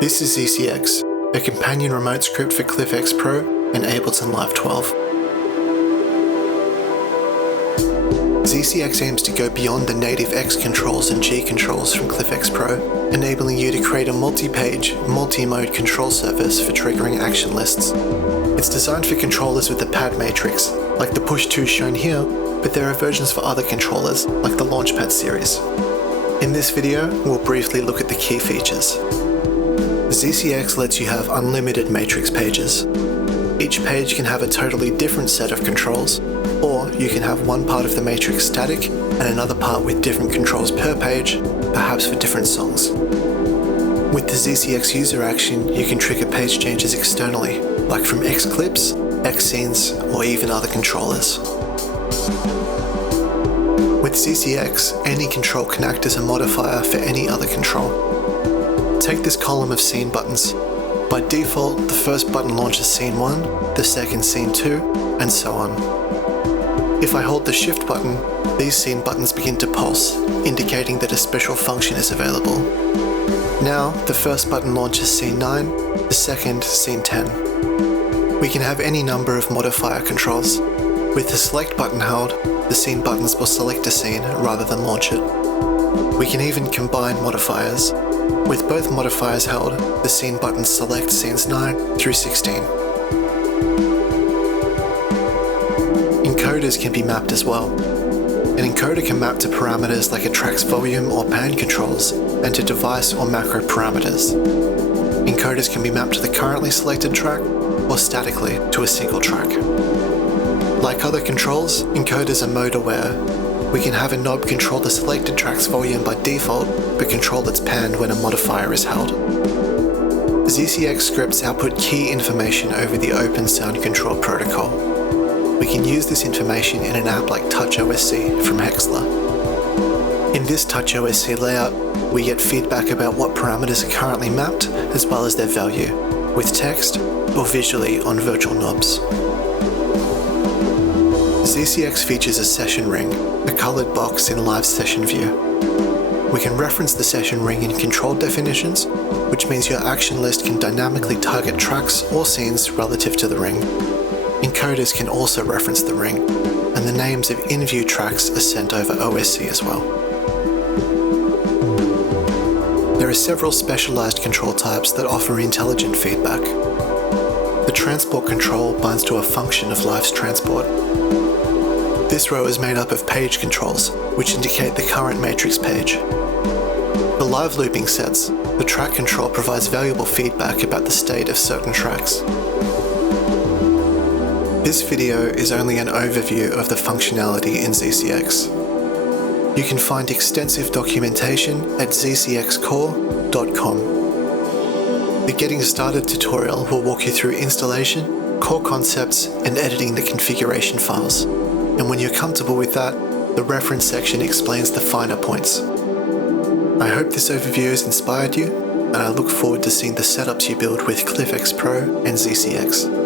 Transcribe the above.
This is ZCX, a companion remote script for ClyphX Pro and Ableton Live 12. ZCX aims to go beyond the native X controls and G controls from ClyphX Pro, enabling you to create a multi-page, multi-mode control surface for triggering action lists. It's designed for controllers with the pad matrix, like the Push 2 shown here, but there are versions for other controllers, like the Launchpad series. In this video, we'll briefly look at the key features. ZCX lets you have unlimited matrix pages. Each page can have a totally different set of controls, or you can have one part of the matrix static and another part with different controls per page, perhaps for different songs. With the ZCX user action, you can trigger page changes externally, like from X clips, X scenes, or even other controllers. With ZCX, any control can act as a modifier for any other control. Take this column of scene buttons. By default, the first button launches scene 1, the second scene 2, and so on. If I hold the shift button, these scene buttons begin to pulse, indicating that a special function is available. Now, the first button launches scene 9, the second scene 10. We can have any number of modifier controls. With the select button held, the scene buttons will select a scene rather than launch it. We can even combine modifiers. With both modifiers held, the scene buttons select scenes 9 through 16. Encoders can be mapped as well. An encoder can map to parameters like a track's volume or pan controls, and to device or macro parameters. Encoders can be mapped to the currently selected track, or statically to a single track. Like other controls, encoders are mode aware. We can have a knob control the selected track's volume by default, but control its pan when a modifier is held. ZCX scripts output key information over the Open Sound Control Protocol. We can use this information in an app like TouchOSC from Hexler. In this TouchOSC layout, we get feedback about what parameters are currently mapped, as well as their value, with text or visually on virtual knobs. ZCX features a session ring, a colored box in live session view. We can reference the session ring in control definitions, which means your action list can dynamically target tracks or scenes relative to the ring. Encoders can also reference the ring, and the names of in-view tracks are sent over OSC as well. There are several specialized control types that offer intelligent feedback. The transport control binds to a function of Live's transport. This row is made up of page controls, which indicate the current matrix page. For live looping sets, the track control provides valuable feedback about the state of certain tracks. This video is only an overview of the functionality in ZCX. You can find extensive documentation at zcxcore.com. The Getting Started tutorial will walk you through installation, core concepts, and editing the configuration files. And when you're comfortable with that, the reference section explains the finer points. I hope this overview has inspired you, and I look forward to seeing the setups you build with ClyphX Pro and ZCX.